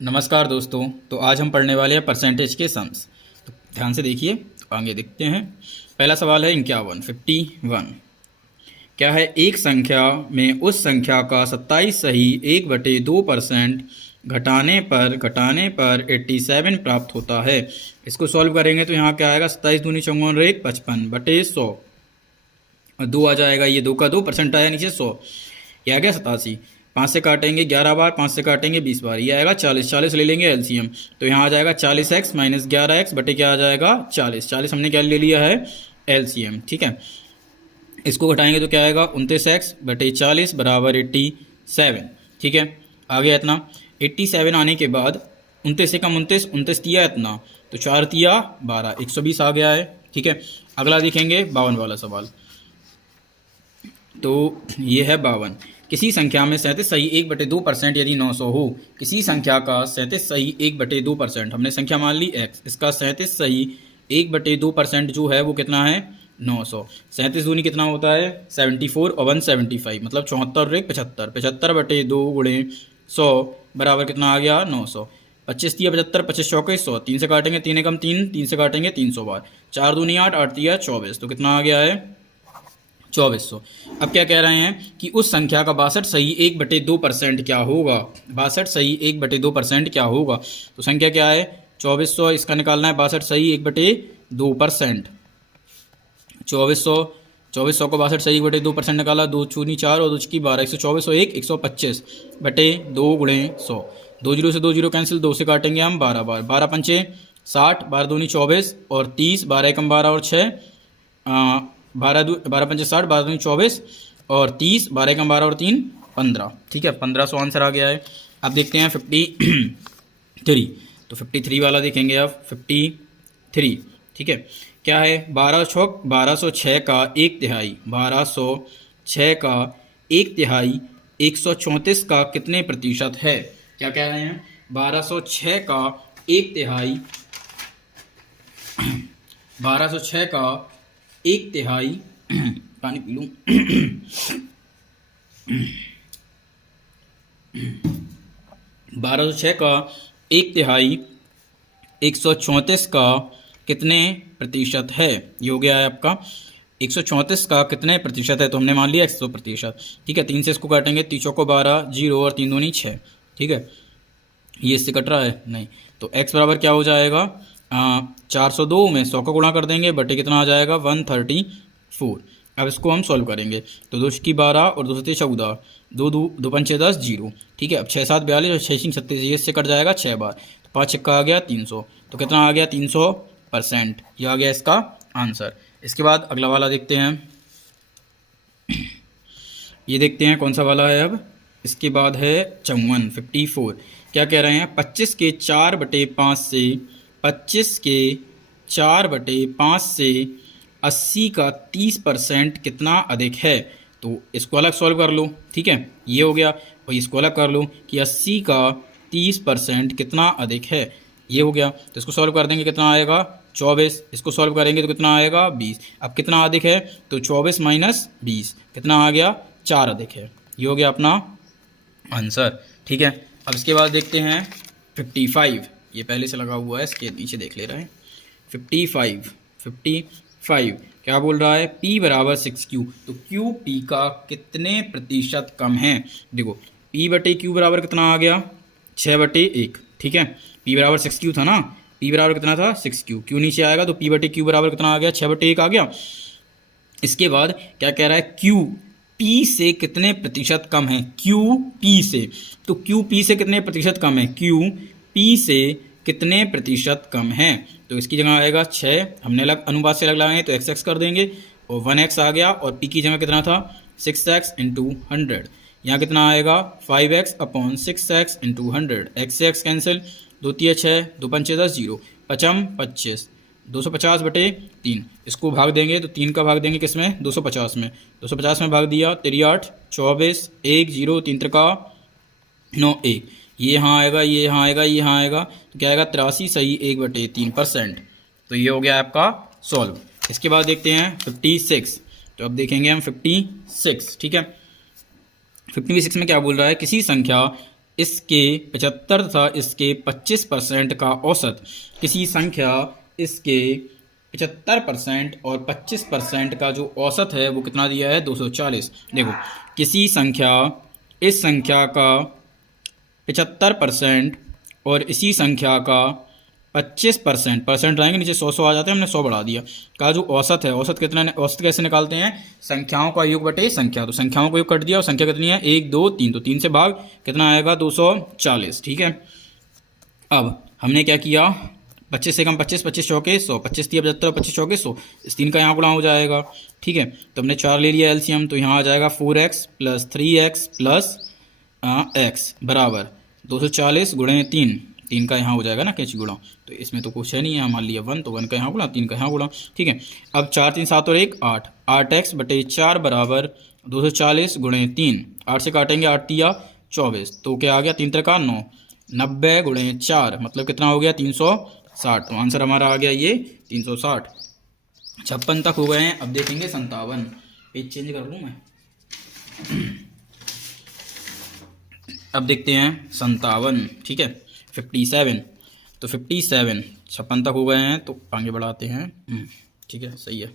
नमस्कार दोस्तों। तो आज हम पढ़ने वाले हैं परसेंटेज के सम्स। तो ध्यान से देखिए, आगे देखते हैं। पहला सवाल है 51। क्या है? एक संख्या में उस संख्या का 27 सही 1/2% घटाने पर 87 प्राप्त होता है। इसको सॉल्व करेंगे तो यहाँ क्या आएगा? 27 दूनी 54 55 बटे 100 और 2 आ जाएगा। ये 2 का 2% आया नीचे 100, ये आ गया 87। 5 से काटेंगे 11 बार, 5 से काटेंगे 20 बार, ये आएगा 40। 40 ले लेंगे एलसीएम, तो यहाँ आ जाएगा 40x माइनस 11x बटे क्या आ जाएगा? 40। 40 हमने क्या ले लिया है? एलसीएम। ठीक है, इसको घटाएंगे तो क्या आएगा? 29x बटे 40 बराबर 87। ठीक है, आ गया इतना। 87 आने के बाद 29 से कम 29, 29 तिया इतना, तो 4 तिया 12, 120 आ गया है। ठीक है, अगला देखेंगे 52 वाला सवाल। तो ये है 52। किसी संख्या में 37 सही 1/2% यदि 900 हो। किसी संख्या का 37 सही 1/2%, हमने संख्या मान ली x, इसका 37 सही 1/2% जो है वो कितना है? 900। 37 दूनी कितना होता है? 74 और 175, मतलब 74 और 1 75। 75/2 गुणे 100 बराबर कितना आ गया? 900। 25 तिया 75, 25 चौके 100, 3 से काटेंगे 3 एकम 3, 3 से काटेंगे 300 बार, 4 दूनी 8, 8 तिया 24, तो कितना आ गया है? 2400। अब क्या कह रहे हैं कि उस संख्या का 62 सही 1/2% क्या होगा? 62 सही 1/2% क्या होगा? तो संख्या क्या है? 2400, इसका निकालना है 62 सही 1/2%। 2400, 2400 को 62 सही 1/2% निकाला, 2 चूनी 4 और 2 की 12, 124 और 1 125 बटे 2 गुणे 100। 2 जीरो से 2 जीरो कैंसिल, 2 से काटेंगे हम 12 बार, 12 पंचे 60, 12 दूनी 24 और 30, 12 एकम 12 और 6, 12 पंचे 60, 12 दूनी 24 और 30, 12 एकम 12 और 3 15। ठीक है, 1500 आंसर आ गया है। अब देखते हैं 53। तो 53 वाला देखेंगे अब। 53। ठीक है, क्या है? 1206 का 1/3, 1206 का 1/3 134 का कितने प्रतिशत है? क्या कह रहे हैं? 1206 का 1/3, 1206 का 1/3 पानी पी लूं। 1206 का 1/3 134 का कितने प्रतिशत है? ये हो गया है आपका 134 का कितने प्रतिशत है, तो हमने मान लिया 100%। ठीक है, 3 से इसको काटेंगे, 3 चौको 12, 0 और 3 दूनी 6। ठीक है, ये इससे कट रहा है नहीं, तो x बराबर क्या हो जाएगा? 402 में 100 का गुणा कर देंगे बटे कितना आ जाएगा? 134। अब इसको हम सॉल्व करेंगे तो 2 की 12 और 2 से 14, 2 पंचे 10, 0। ठीक है, अब 6 7 42 और 6 36, ये इससे कट जाएगा 6 बार, तो 5 छक्का आ गया 300, तो कितना आ गया? 300%। ये आ गया इसका आंसर। इसके बाद अगला वाला देखते हैं। ये देखते हैं कौन सा वाला है अब। इसके बाद है 54। क्या कह रहे हैं? 25 के 4/5 से 25 के 4/5 से 80 का 30% कितना अधिक है? तो इसको अलग सॉल्व कर लो। ठीक है, ये हो गया, और इसको अलग कर लो कि 80 का 30% कितना अधिक है। ये हो गया, तो इसको सॉल्व कर देंगे, कितना आएगा? 24। इसको सॉल्व करेंगे तो कितना आएगा? 20। अब कितना अधिक है? तो 24 माइनस 20 कितना आ गया? 4 अधिक है। ये हो गया अपना आंसर। ठीक है, अब इसके बाद देखते हैं 55। ये पहले से लगा हुआ है, इसके नीचे देख ले रहे हैं। 55 क्या बोल रहा है? P बराबर 6Q, तो Q P का कितने प्रतिशत कम है? देखो, P बटे Q बराबर कितना आ गया? 6/1। ठीक है, P बराबर 6Q था ना, P बराबर कितना था? 6Q। Q नीचे आएगा तो P बटे Q बराबर कितना आ गया? 6/1 आ गया। इसके बाद क्या कह रहा है? Q P से कितने प्रतिशत कम है? Q P से, तो Q P से कितने प्रतिशत कम है? Q P से कितने प्रतिशत कम है? तो इसकी जगह आएगा 6, हमने अलग अनुपात से अलग लगाएंगे तो x कर देंगे, और 1x आ गया, और P की जगह कितना था? 6x into 100। यहाँ कितना आएगा? 5x upon 6x into 100। x से x कैंसिल, 2 तिया 6, 2 पंचे 10, 0, 5 25, 250/3। इसको भाग देंगे तो 3 का भाग देंगे किस में? 250 में। 250 में भाग दिया, 3 8 24, 1 0, 3 त्रिका 9 1, ये यहाँ आएगा, ये यहाँ आएगा, ये यहाँ आएगा, तो क्या आएगा? 83 सही 1/3%। तो ये हो गया आपका सॉल्व। इसके बाद देखते हैं 56। तो अब देखेंगे हम 56। ठीक है, 56 में क्या बोल रहा है? किसी संख्या इसके 75 तथा इसके 25% का औसत। किसी संख्या इसके 75% और 25% का जो औसत है वो कितना दिया है 240। देखो किसी संख्या, इस संख्या का 75% और इसी संख्या का 25% परसेंट रहेंगे नीचे 100 आ जाते हैं, हमने 100 बढ़ा दिया, का जो औसत है, औसत कितना, औसत कैसे निकालते हैं, संख्याओं का योग बटे संख्या। तो संख्याओं का योग कट दिया और संख्या कितनी है 1 2 3, तो 3 से भाग कितना आएगा 240। ठीक है, अब हमने क्या किया, 25 से कम 25, 25 चौके 100, 25 दिया 75, 25 चौके 100, इस 3 का यहाँ गुणा हो जाएगा। ठीक है, तो हमने 4 ले लिया एलसीएम, तो यहाँ आ जाएगा 4x plus 3x plus x बराबर 240 गुणे 3, 3 का यहाँ हो जाएगा ना कैच गुणा, तो इसमें तो कुछ है नहीं है, मान लिया 1, तो 1 का यहाँ गुणा, 3 का यहाँ गुणा। ठीक है, अब 4 3 7 और 1 8, 8x बटे 4 बराबर 240 गुणे 3, 8 से काटेंगे 8 तिया 24, तो क्या आ गया 3 त्रिका 9, 90 गुणे 4 मतलब कितना हो गया 360। तो आंसर हमारा आ गया ये 360। 56 तक हो गए हैं, अब देखेंगे 57। पेज चेंज कर लूँ मैं। अब देखते हैं 57। ठीक है, 57, तो 57 56 तक हो गए हैं, तो आगे बढ़ाते हैं। ठीक है, सही है।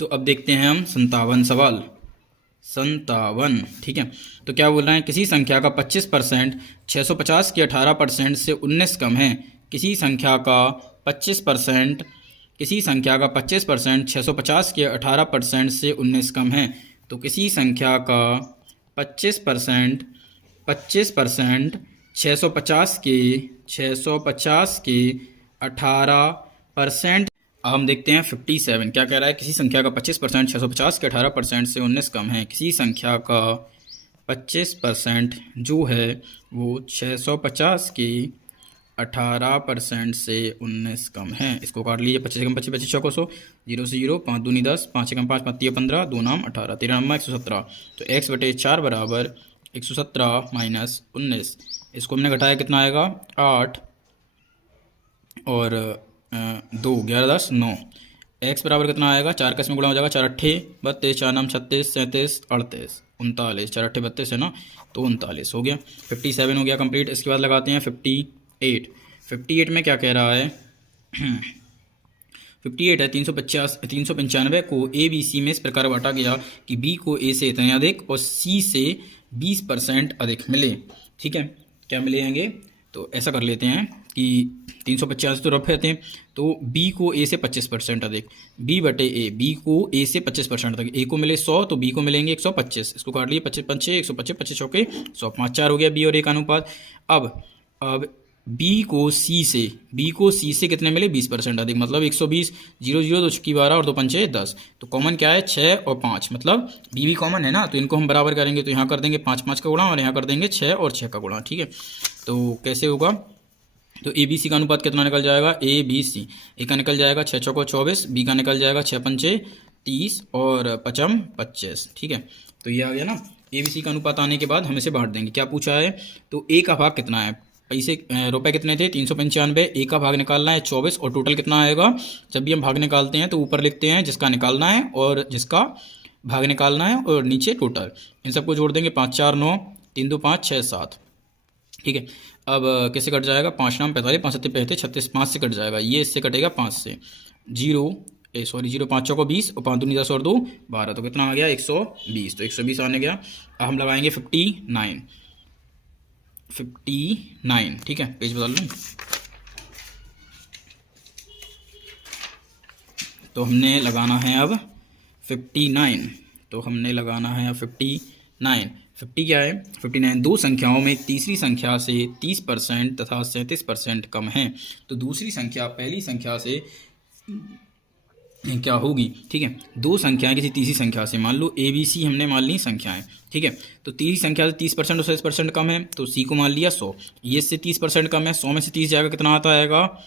तो अब देखते हैं हम 57 सवाल, 57। ठीक है, तो क्या बोल रहे हैं, किसी संख्या का 25% 650 के 18% से 19 कम है। किसी संख्या का 25%, किसी संख्या का 25% 650 के 18% से 19 कम है। तो किसी संख्या का 25% 650 के 18%। अब हम देखते हैं 57 क्या कह रहा है, किसी संख्या का 25% 650 के 18% से 19 कम है। किसी संख्या का 25% जो है वो 650 के 18% से 19 कम है। इसको काट लीजिए, 25 कम 25 25 चौको 100, 0 से 0, 5 दूनी 10, 5 कम 5 5 15, 2 नाम 18, 13 नंबर 117। तो x बटे 4 बराबर 117 माइनस 19, इसको हमने घटाया कितना आएगा 8 और 2 11 10 9, x बराबर कितना आएगा 4 का इसमें गुणा हो जाएगा 4 अट्ठे 32, 4 नाम 36, 37, 38, 39, 4 अट्ठे 32 है ना, तो 39 हो गया। 57 हो गया कंप्लीट। इसके बाद लगाते हैं 58। 58 में क्या कह रहा है 58 है 395 को ए बी सी में इस प्रकार बांटा गया कि बी को ए से इतने अधिक और सी से 20% अधिक मिले। ठीक है, क्या मिलेंगे, तो ऐसा कर लेते हैं कि 385 तो रफ रहते हैं, तो बी को ए से 25% अधिक, बी बटे ए, बी को ए से 25% अधिक, ए को मिले 100 तो बी को मिलेंगे 125, इसको काट लिए 25 5 125, 25 चौके 100, 5 4 हो गया बी और ए का अनुपात। अब बी को सी से कितने मिले 20% अधिक, मतलब 120, 0 0 2 छक्की 12 और 2 पंचे 10, तो कॉमन क्या है 6 और 5, मतलब बी भी कॉमन है ना, तो इनको हम बराबर करेंगे, तो यहाँ कर देंगे 5 5 का गुणा और यहाँ कर देंगे 6 और 6 का गुणा। ठीक है, तो कैसे होगा, तो ए बी सी का अनुपात कितना निकल जाएगा, ए बी सी, ए का निकल जाएगा 6 चौको 24, बी का निकल जाएगा 6 पंचे 30 और 5 25। ठीक है, तो ये आ गया ना। ए बी सी का अनुपात आने के बाद हम इसे बांट देंगे, क्या पूछा है, तो ए का भाग कितना है, पैसे रुपए कितने थे 395, ए का भाग निकालना है 24 और टोटल कितना आएगा। जब भी हम भाग निकालते हैं तो ऊपर लिखते हैं जिसका निकालना है और जिसका भाग निकालना है और नीचे टोटल, इन सबको जोड़ देंगे 5 4 9, 3 2 5 6 7। ठीक है, अब कैसे कट जाएगा, 5 नाम 45, 5 7 35 36, 5 से कट जाएगा, ये इससे कटेगा 5 से, 0 5 चौको 20 और 5 दूनी 10 और 2 12, तो कितना आ गया 120, तो 120 आने गया। अब हम लगाएंगे 59। ठीक है, पेज बदल लूँ, तो हमने लगाना है अब 59, तो हमने लगाना है अब 59। 50 क्या है 59, दो संख्याओं में तीसरी संख्या से 30% तथा 37% कम है, तो दूसरी संख्या पहली संख्या से क्या होगी। ठीक है, दो संख्याएं किसी तीसरी संख्या से, मान लो ए बी सी हमने मान ली संख्याएं। ठीक है, तो तीसरी संख्या से 30% और 37% कम है, तो सी को मान लिया 100, ये इससे 30% कम है, 100 में से 30 जाएगा कितना आता आएगा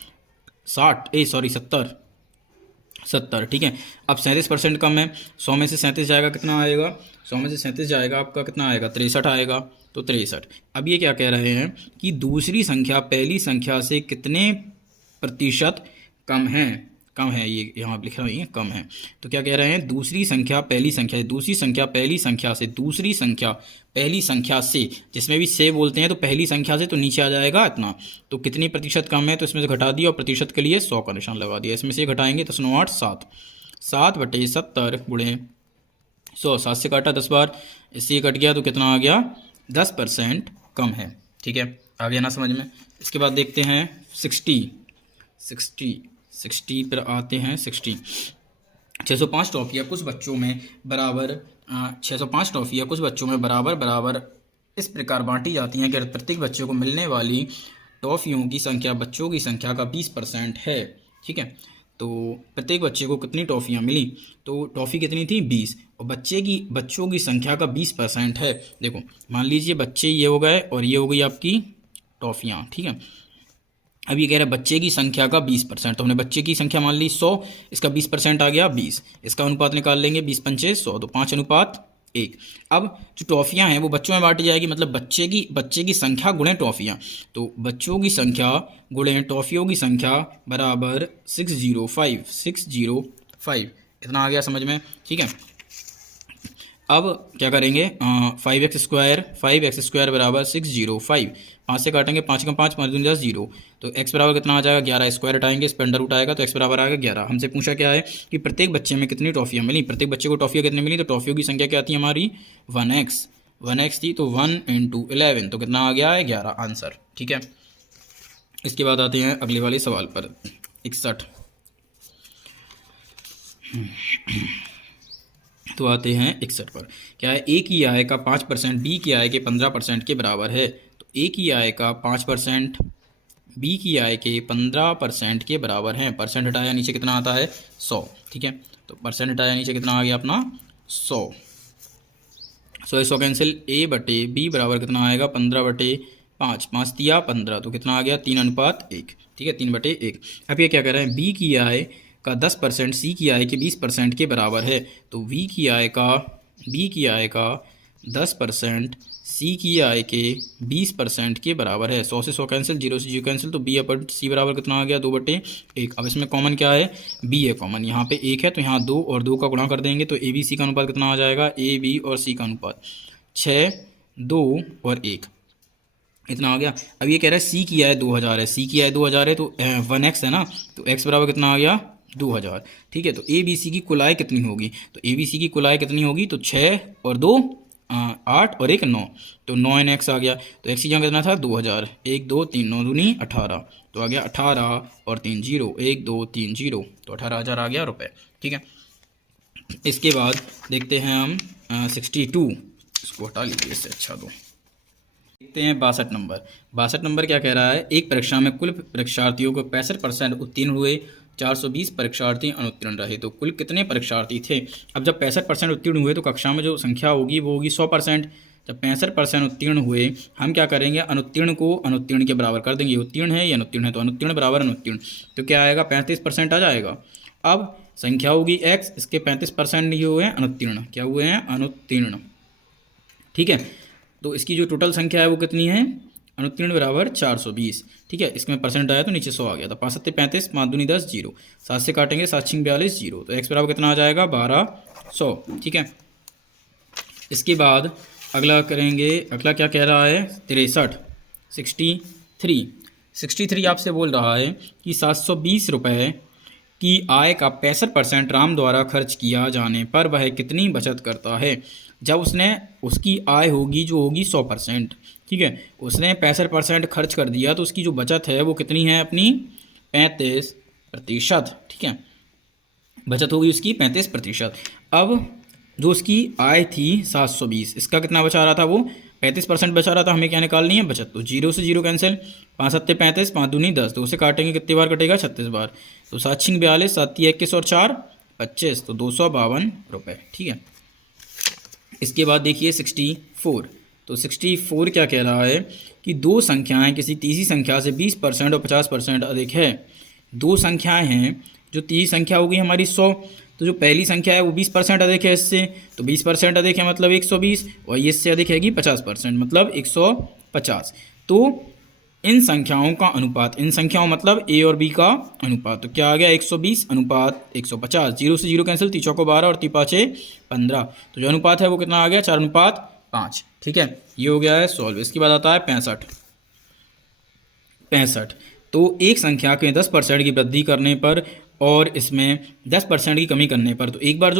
70। ठीक है, अब 37% कम है, 100 में से 37 जाएगा कितना आएगा, 100 में से 37 जाएगा आपका कितना आएगा 63 आएगा, तो 63। अब ये क्या कह रहे हैं कि दूसरी संख्या पहली संख्या से कितने प्रतिशत कम है, कम है, ये यहाँ लिख रहा है कम है। तो क्या कह रहे हैं, दूसरी संख्या पहली संख्या से, दूसरी संख्या पहली संख्या से, दूसरी संख्या पहली संख्या से, जिसमें भी से बोलते हैं तो पहली संख्या से तो नीचे आ जाएगा इतना, तो कितनी प्रतिशत कम है, तो इसमें से घटा दिया और प्रतिशत के लिए 100 का निशान लगा दिया। इसमें से घटाएंगे तो 9 8 7, 7/70 गुणे 100, 7 से काटा 10 बार, इससे कट गया तो कितना आ गया, 10% कम है। ठीक है, आ गया ना समझ में। इसके बाद देखते हैं 60 पर आते हैं। 605 टॉफियाँ कुछ बच्चों में बराबर 605 टॉफियाँ कुछ बच्चों में बराबर बराबर इस प्रकार बांटी जाती हैं कि प्रत्येक बच्चे को मिलने वाली टॉफियों की संख्या बच्चों की संख्या का 20% है। ठीक है, तो प्रत्येक बच्चे को कितनी टॉफ़ियाँ मिली, तो टॉफ़ी कितनी थी 20, और बच्चों की संख्या का 20% है। देखो मान लीजिए बच्चे ये हो गए और ये हो गई आपकी टॉफ़ियाँ। ठीक है, अब ये कह रहा है बच्चे की संख्या का 20%, तो हमने बच्चे की संख्या मान ली 100, इसका 20% आ गया 20, इसका अनुपात निकाल लेंगे 20 पंचे 100, तो 5:1। अब जो टॉफ़ियाँ हैं वो बच्चों में बांटी जाएगी, मतलब बच्चे की संख्या गुणे टॉफ़ियाँ, तो बच्चों की संख्या गुणे टॉफ़ियों की संख्या बराबर 605 इतना आ गया समझ में। ठीक है, अब क्या करेंगे, 5x² बराबर 605, 5 से काटेंगे, 5 का 5 5 10 0, तो x बराबर कितना आ जाएगा 11, स्क्वायर हटाएंगे इस पर अंडर रूट आएगा तो x बराबर आएगा 11। हमसे पूछा क्या है कि प्रत्येक बच्चे में कितनी टॉफ़ियाँ मिली, प्रत्येक बच्चे को टॉफ़ियाँ कितनी मिली, तो टॉफ़ियों की संख्या क्या थी हमारी 1x थी, तो 1 × 11 तो कितना आ गया है 11 आंसर। ठीक है, इसके बाद आते हैं अगले वाले सवाल पर 61। तो आते हैं 61 पर, क्या है, ए की आय का 5% बी की आय के 15% के बराबर है। तो ए की आय का 5% बी की आय के 15% के बराबर है। परसेंट हटाया नीचे कितना आता है 100। ठीक है, तो परसेंट हटाया नीचे कितना आ गया अपना 100, 100 कैंसिल, A/B बराबर कितना आएगा 15/5, 5 दिया 15, तो कितना आ गया 3:1। ठीक है, 3/1। अब ये क्या कर रहे हैं, बी की आय का 10% सी की आय के 20% के बराबर है। तो बी की आय का 10% सी की आय के 20% के बराबर है। 100 से 100 कैंसिल, 0 से 0 कैंसिल, तो B/C बराबर कितना आ गया 2/1। अब इसमें कॉमन क्या है, B है कॉमन, यहाँ पे 1 है तो यहाँ 2 और 2 का गुणा कर देंगे तो ABC का अनुपात कितना आ जाएगा, AB और C का अनुपात 6, 2 और 1 इतना आ गया। अब ये कह रहा है सी की आय 2000 है, सी की आय 2000 है तो 1x है ना, तो x बराबर कितना आ गया 2000। ठीक है, तो ABC की कुल आय कितनी होगी, तो ABC की कुल आय कितनी होगी, तो 6 और 2 8 और 1 9, तो 9x आ गया। तो x की जगह कितना था 2000, 1 2 3 9 दूनी 18, तो आ गया 18 और 3 0, 1 2 3 0, तो 18,000 आ गया रुपये। ठीक है, इसके बाद देखते हैं हम 62, इसको हटा लीजिए इससे अच्छा दो। देखते हैं 62 नंबर क्या कह रहा है, एक परीक्षा में कुल परीक्षार्थियों को 65% उत्तीर्ण हुए, 420 परीक्षार्थी अनुत्तीर्ण रहे, तो कुल कितने परीक्षार्थी थे। अब जब 65% उत्तीर्ण हुए तो कक्षा में जो संख्या होगी वो होगी 100%। जब 65% उत्तीर्ण हुए, हम क्या करेंगे, अनुत्तीर्ण को अनुत्तीर्ण के बराबर कर देंगे, उत्तीर्ण है या अनुत्तीर्ण है, तो अनुत्तीर्ण बराबर अनुत्तीर्ण, तो क्या आएगा 35% आ जाएगा। अब संख्या होगी x, इसके 35% नहीं हुए हैं अनुत्तीर्ण, क्या हुए हैं अनुत्तीर्ण। ठीक है, तो इसकी जो टोटल संख्या है वो कितनी है, अनुत्तीर्ण बराबर 420। ठीक है, इसमें परसेंट आया तो नीचे 100 आ गया, तो 5 7 35, 5 दूनी 10 0, 7 से काटेंगे 7 6 42 0, तो x बराबर कितना आ जाएगा 1200। ठीक है, इसके बाद अगला करेंगे, अगला क्या कह रहा है 63 आपसे बोल रहा है कि 720 रुपये की आय का 65% राम द्वारा खर्च किया जाने पर वह कितनी बचत करता है। जब उसकी आय होगी जो होगी 100%, ठीक है, उसने 65% खर्च कर दिया तो उसकी जो बचत है वो कितनी है अपनी 35%। ठीक है, बचत होगी उसकी 35%। अब जो उसकी आय थी 720, इसका कितना बचा रहा था, वो 35% बचा रहा था, हमें क्या निकालनी है बचत, तो 0 से 0 कैंसिल, 5 7 35, 5 दूनी 10, 2 से काटेंगे कितनी बार कटेगा 36 बार, तो 7 6 42, 7 21 और 4 25, तो 252 रुपये। ठीक है, इसके बाद देखिए 64, तो 64 क्या कह रहा है कि दो संख्याएं किसी तीसरी संख्या से 20% और 50% अधिक है। दो संख्याएं हैं, जो तीसरी संख्या होगी हमारी 100, तो जो पहली संख्या है वो 20% अधिक है इससे, तो 20% अधिक है मतलब 120, और ये इससे अधिक हैगी 50% मतलब 150। तो इन संख्याओं का अनुपात, इन संख्याओं मतलब ए और बी का अनुपात, तो क्या आ गया 120 अनुपात 150, 0 से 0 कैंसिल, 3 चौको 12 और 3 पाँचे 15, तो जो अनुपात है वो कितना आ गया 4 अनुपात 5। ठीक है, ये हो गया है सॉल्व। इसके बाद आता है 65। तो एक संख्या के 10% की वृद्धि करने पर और इसमें 10% की कमी करने पर, तो एक बार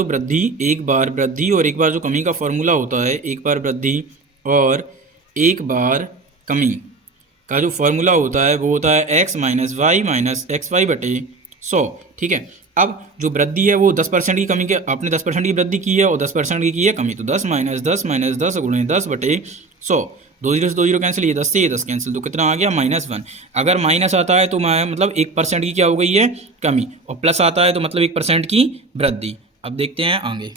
वृद्धि और एक बार जो कमी का फॉर्मूला होता है, एक बार वृद्धि और एक बार कमी का जो फॉर्मूला होता है वो होता है x minus y minus x y बटे 100। ठीक है, अब जो वृद्धि है वो 10% की कमी के, आपने 10% की वृद्धि की है और 10% की है कमी, तो 10 माइनस 10 माइनस 10 गुणे 10 बटे 100, 2 जीरो से 2 जीरो कैंसिल, ये 10 से ये 10 कैंसिल, तो कितना आ गया -1। अगर माइनस आता है तो मतलब 1% की क्या हो गई है कमी, और प्लस आता है तो मतलब 1% की वृद्धि। अब देखते हैं आगे।